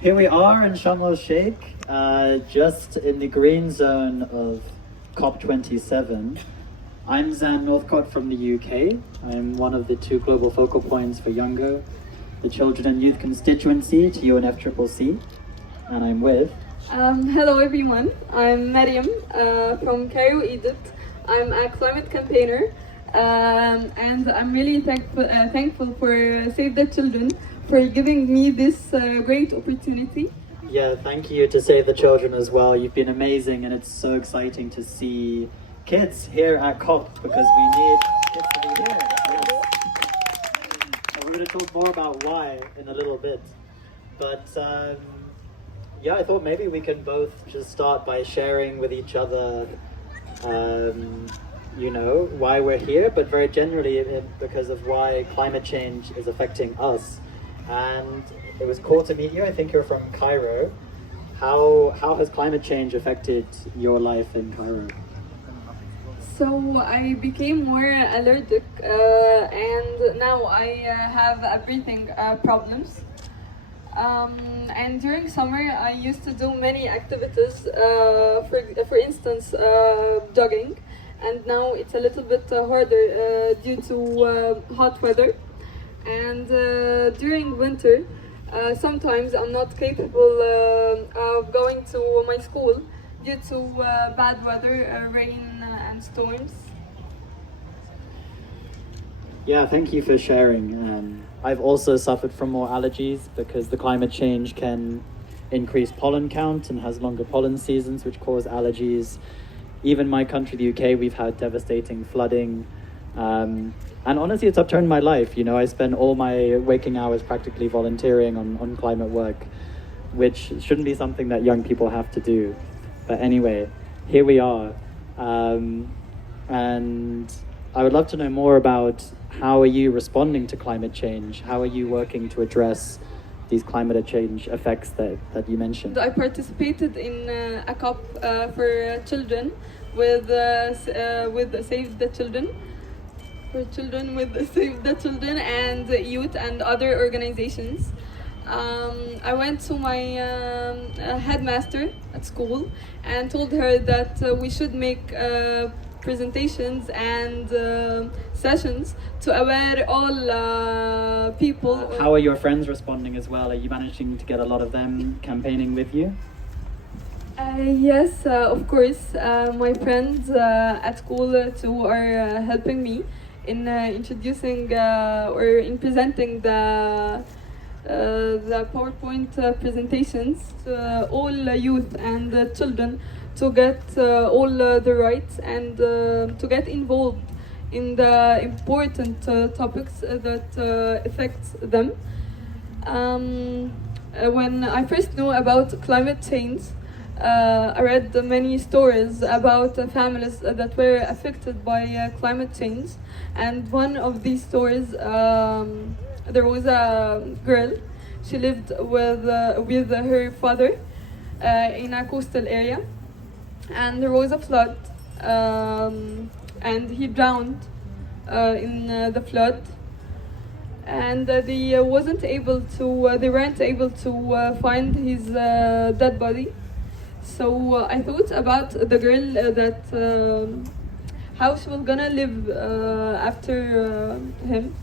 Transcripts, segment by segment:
Here we are in Sharm el-Sheikh, just in the green zone of COP27. I'm Xan Northcott from the UK. I'm one of the two global focal points for YOUNGO, the Children and Youth Constituency to UNFCCC, and I'm with... Hello everyone, I'm Mariam from Cairo, Egypt. I'm a climate campaigner and I'm really thankful for Save the Children for giving me this great opportunity. Yeah, thank you to Save the Children as well. You've been amazing, and it's so exciting to see kids here at COP because we need kids to be here. Yes. And we're going to talk more about why in a little bit. But yeah, I thought maybe we can both just start by sharing with each other, you know, why we're here, but very generally because of why climate change is affecting us. And it was cool to meet you. I think you're from Cairo. How has climate change affected your life in Cairo? So I became more allergic and now I have breathing problems. And during summer I used to do many activities, for instance jogging, and now it's a little bit harder due to hot weather. And during winter, sometimes I'm not capable of going to my school due to bad weather, rain and storms. Yeah, thank you for sharing. I've also suffered from more allergies because the climate change can increase pollen count and has longer pollen seasons, which cause allergies. Even my country, the UK, we've had devastating flooding. And honestly, it's upturned my life. You know, I spend all my waking hours practically volunteering on climate work, which shouldn't be something that young people have to do. But anyway, here we are. And I would love to know more about how are you responding to climate change? How are you working to address these climate change effects that you mentioned? I participated in a COP for children with Save the Children. For children with Save the Children and youth and other organizations. I went to my headmaster at school and told her that we should make presentations and sessions to aware all people. How are your friends responding as well? Are you managing to get a lot of them campaigning with you? Yes, of course. My friends at school too are helping me in introducing or in presenting the PowerPoint presentations to all youth and children to get all the rights and to get involved in the important topics that affect them. When I first knew about climate change, I read many stories about families that were affected by climate change, and one of these stories, there was a girl. She lived with her father in a coastal area, and there was a flood, and he drowned in the flood, and they weren't able to find his dead body. So I thought about the girl that how she was gonna live after him.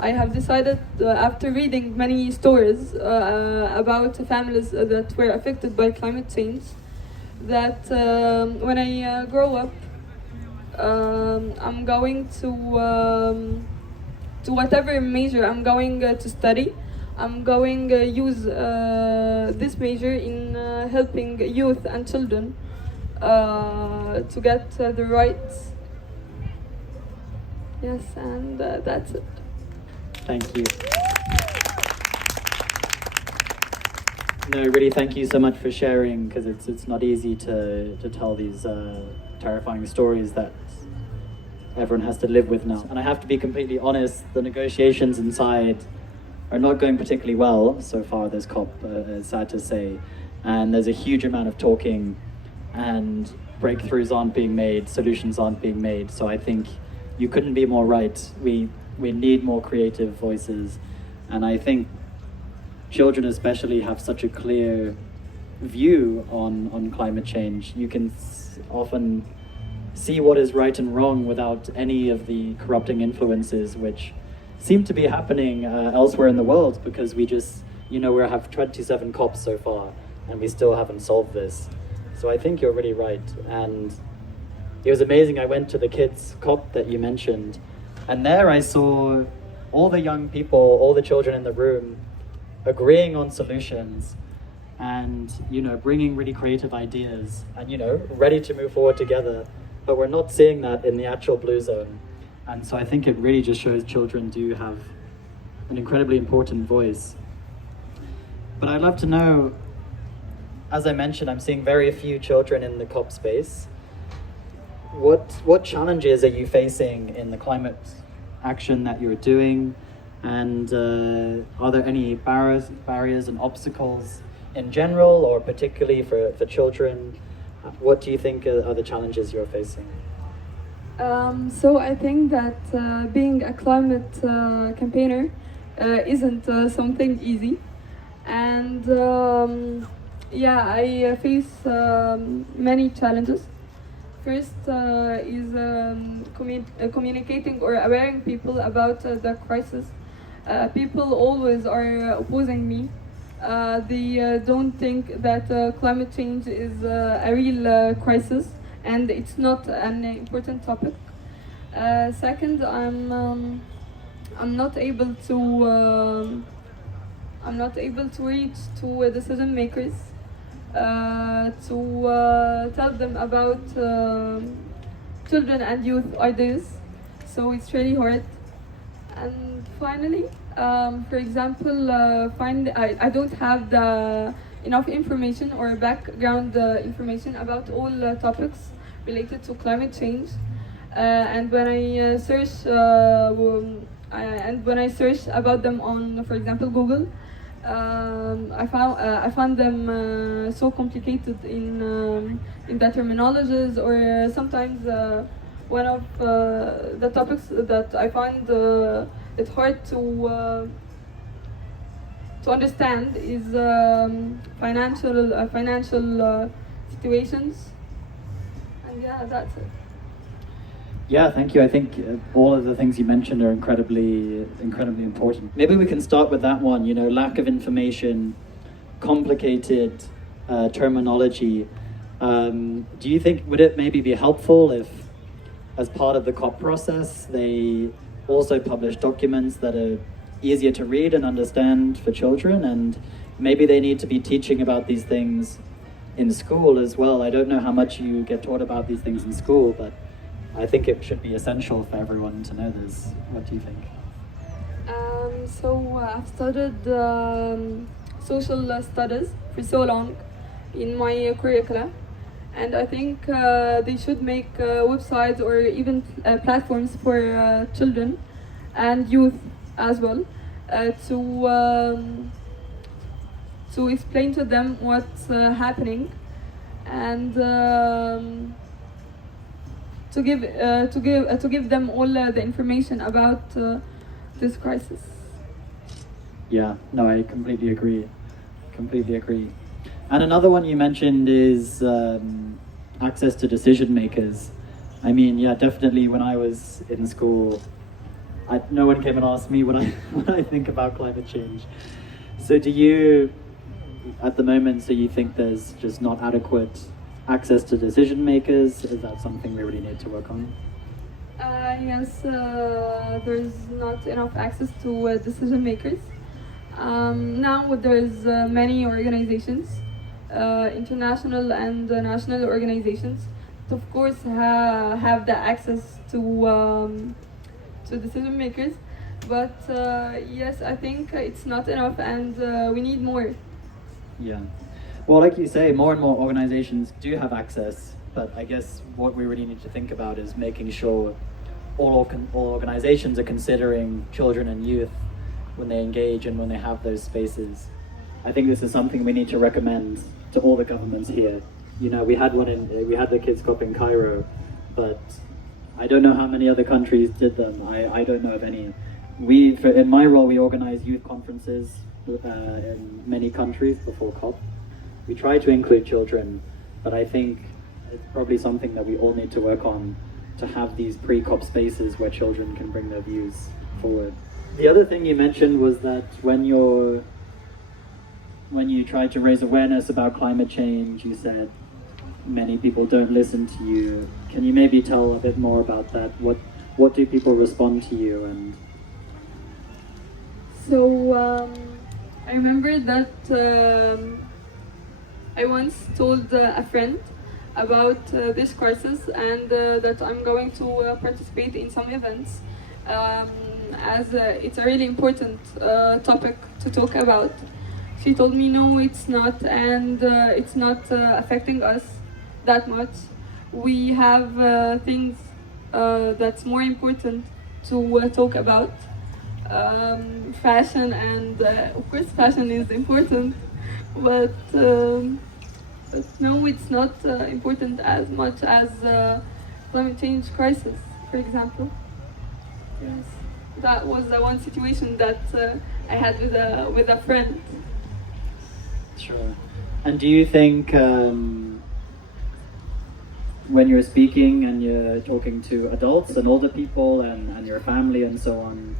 I have decided after reading many stories about families that were affected by climate change that when I grow up I'm going to whatever major I'm going to study. I'm going to use this major in helping youth and children to get the rights. Yes, and that's it. Thank you. No, really, thank you so much for sharing, because it's not easy to tell these terrifying stories that everyone has to live with now. And I have to be completely honest, the negotiations inside are not going particularly well so far this COP, it's sad to say. And there's a huge amount of talking and breakthroughs aren't being made, solutions aren't being made. So I think you couldn't be more right. We need more creative voices. And I think children especially have such a clear view on climate change. You can often see what is right and wrong without any of the corrupting influences which seem to be happening elsewhere in the world, because we just, we have 27 COPs so far and we still haven't solved this. So I think you're really right. And it was amazing. I went to the kids COP that you mentioned, and there I saw all the young people, all the children in the room agreeing on solutions and, bringing really creative ideas and, ready to move forward together. But we're not seeing that in the actual Blue Zone. And so I think it really just shows children do have an incredibly important voice. But I'd love to know, as I mentioned, I'm seeing very few children in the COP space. What challenges are you facing in the climate action that you're doing? And are there any barriers and obstacles in general, or particularly for children? What do you think are the challenges you're facing? So I think that being a climate campaigner isn't something easy. And I face many challenges. First is communicating or awareing people about the crisis. People always are opposing me. They don't think that climate change is a real crisis, and it's not an important topic. Second, I'm not able to reach to decision makers to tell them about children and youth ideas. So it's really hard. And finally, for example, I don't have enough information or background information about all topics related to climate change. And when I search about them on, for example, Google, I found them so complicated in the terminologies, or sometimes one of the topics that I find it's hard to understand is financial situations. And yeah, that's it. Yeah, thank you. I think all of the things you mentioned are incredibly important. Maybe we can start with that one, lack of information, complicated terminology. Do you think, would it maybe be helpful if, as part of the COP process, they also publish documents that are easier to read and understand for children? And maybe they need to be teaching about these things in school as well. I don't know how much you get taught about these things in school, but I think it should be essential for everyone to know this. What do you think? I've studied social studies for so long in my curricula, and I think they should make websites or even platforms for children and youth as well to explain to them what's happening, and to give them all the information about this crisis. Yeah, no, I completely agree. And another one you mentioned is access to decision makers. I mean, yeah, definitely when I was in school, no one came and asked me what I think about climate change. So do you, at the moment, you think there's just not adequate access to decision makers? Is that something we really need to work on? Yes, there's not enough access to decision makers. Now there's many organizations, international and national organizations, that of course have the access to decision makers. But yes, I think it's not enough, and we need more. Yeah. Well, like you say, more and more organizations do have access, but I guess what we really need to think about is making sure all organizations are considering children and youth when they engage and when they have those spaces. I think this is something we need to recommend to all the governments here. We had the Kids COP in Cairo, but I don't know how many other countries did them. I don't know of any. In my role, we organize youth conferences in many countries before COP. We try to include children, but I think it's probably something that we all need to work on, to have these pre-COP spaces where children can bring their views forward. The other thing you mentioned was that when you try to raise awareness about climate change, you said many people don't listen to you. Can you maybe tell a bit more about that? What do people respond to you? And So I remember that I once told a friend about this crisis, and that I'm going to participate in some events, as it's a really important topic to talk about. She told me, no, it's not, and it's not affecting us that much. We have things that's more important to talk about. Fashion, and of course fashion is important, but no, it's not important as much as climate change crisis, for example. Yes, that was the one situation that I had with a friend. sure. And do you think when you're speaking and you're talking to adults and older people and your family and so on,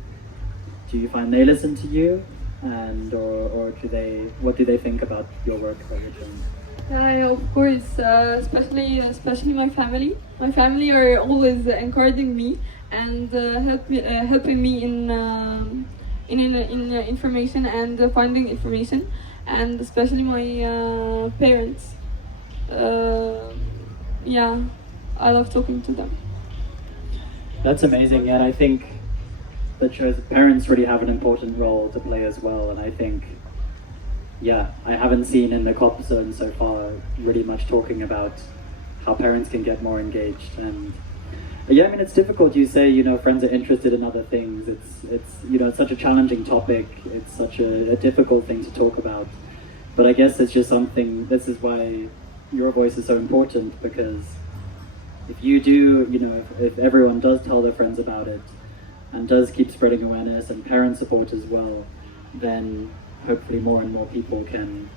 do you find they listen to you, and or what do they think about your work that you're doing? Yeah, of course, especially my family. My family are always encouraging me and helping me in information and finding information, and especially my parents. Yeah, I love talking to them. That's amazing, and I think that shows that parents really have an important role to play as well. And I think, yeah, I haven't seen in the COP zone so far really much talking about how parents can get more engaged. And yeah, I mean, it's difficult. You say, friends are interested in other things. It's such a challenging topic. It's such a difficult thing to talk about. But I guess it's just something. This is why your voice is so important, because if you do, if everyone does tell their friends about it, and does keep spreading awareness and parent support as well, then hopefully more and more people can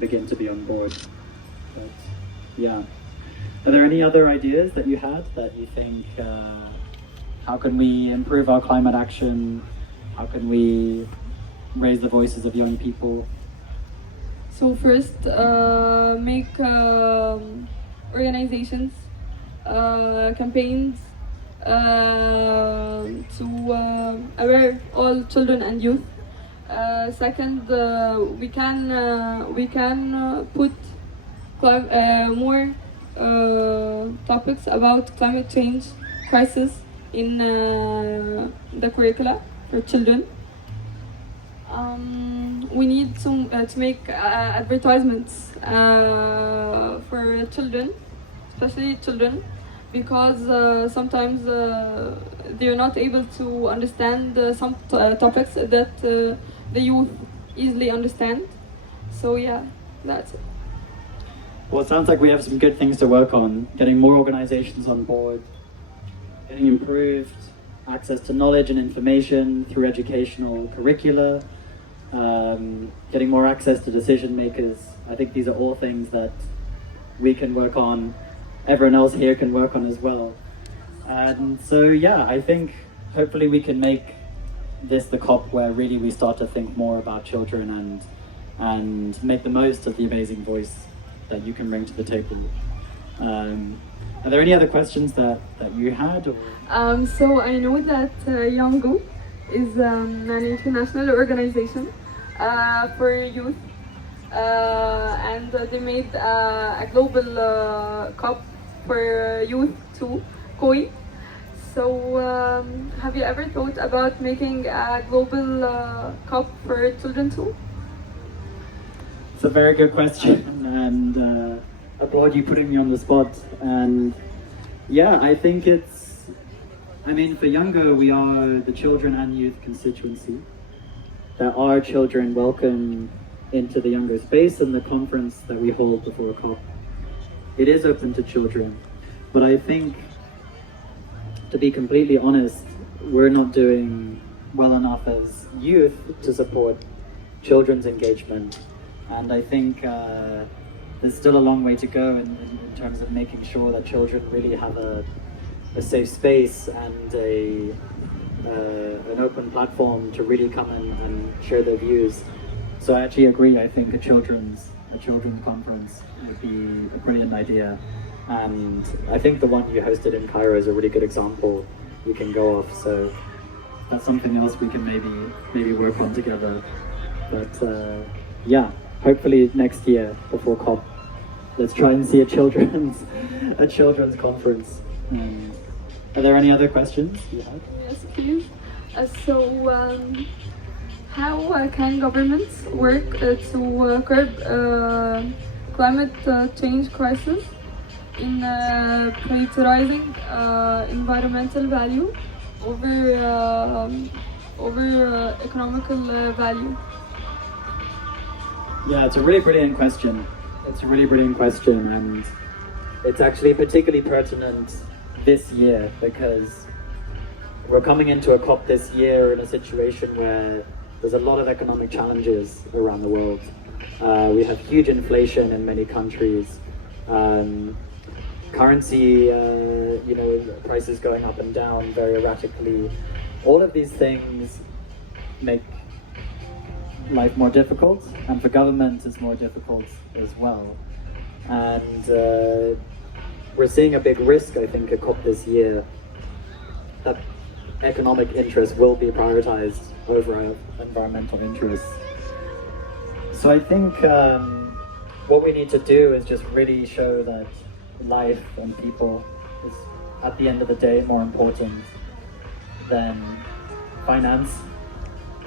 begin to be on board. But yeah, are there any other ideas that you had that you think, how can we improve our climate action? How can we raise the voices of young people? So first, make organizations, campaigns, to aware all children and youth. Second, we can put more topics about climate change crisis in the curricula for children. We need to make advertisements for children, especially children, because sometimes they're not able to understand some topics that the youth easily understand. So yeah, that's it. Well, it sounds like we have some good things to work on, getting more organizations on board, getting improved access to knowledge and information through educational curricula, getting more access to decision makers. I think these are all things that we can work on, everyone else here can work on as well. And so yeah, I think hopefully we can make this the COP where really we start to think more about children and make the most of the amazing voice that you can bring to the table. Are there any other questions that you had? Or? So I know that YOUNGO is an international organization for youth, and they made a global COP for youth too, COI. So have you ever thought about making a global COP for children too? It's a very good question, and I applaud you putting me on the spot. And yeah, I think for YOUNGO, we are the children and youth constituency. There are children welcome into the YOUNGO space and the conference that we hold before COP. It is open to children, but I think, to be completely honest, we're not doing well enough as youth to support children's engagement. And I think there's still a long way to go in terms of making sure that children really have a safe space and an open platform to really come and share their views. So I actually agree. I think a children's conference would be a brilliant idea, and I think the one you hosted in Cairo is a really good example we can go off. So that's something else we can maybe work on together. But yeah, hopefully next year before COP, let's try and see a children's conference. Are there any other questions you have? Yes, please. How can governments work to curb climate change crisis in prioritizing environmental value over economical value? Yeah, it's a really brilliant question. And it's actually particularly pertinent this year because we're coming into a COP this year in a situation where there's a lot of economic challenges around the world. We have huge inflation in many countries. Currency, prices going up and down very erratically. All of these things make life more difficult, and for government it's more difficult as well. And we're seeing a big risk, I think, at COP this year that economic interests will be prioritized over environmental interests. So I think what we need to do is just really show that life and people is, at the end of the day, more important than finance.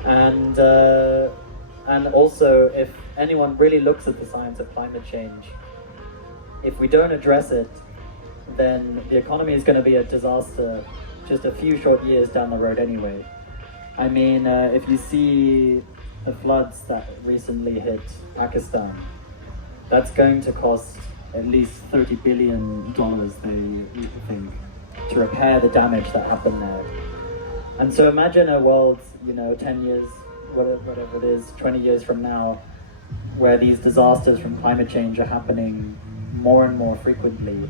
And also, if anyone really looks at the science of climate change, if we don't address it, then the economy is going to be a disaster just a few short years down the road anyway. I mean, if you see the floods that recently hit Pakistan, that's going to cost at least $30 billion, they think, to repair the damage that happened there. And so imagine a world, 10 years, whatever it is, 20 years from now, where these disasters from climate change are happening more and more frequently.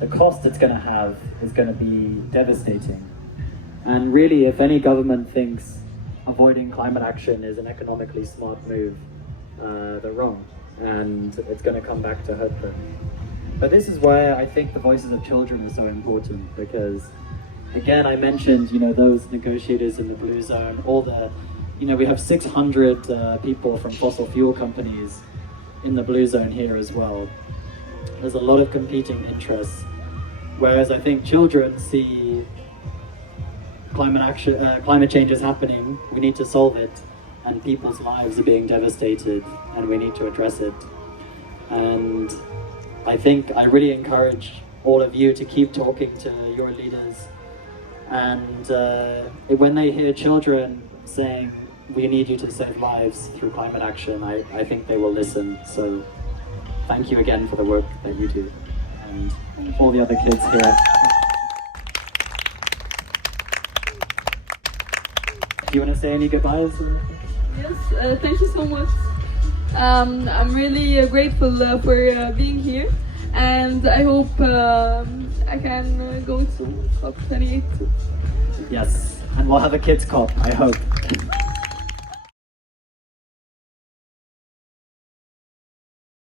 The cost it's going to have is going to be devastating. And really, if any government thinks avoiding climate action is an economically smart move, they're wrong. And it's going to come back to hurt them. But this is where I think the voices of children are so important, because again, I mentioned, those negotiators in the blue zone, all the, we have 600 people from fossil fuel companies in the blue zone here as well. There's a lot of competing interests, whereas I think children see climate change is happening, we need to solve it, and people's lives are being devastated, and we need to address it. And I think I really encourage all of you to keep talking to your leaders, and when they hear children saying, we need you to save lives through climate action, I think they will listen. So thank you again for the work that you do, and all the other kids here. Do you want to say any goodbyes? Yes, thank you so much. I'm really grateful for being here, and I hope I can go to COP28 too. Yes, and we'll have a kids COP, I hope.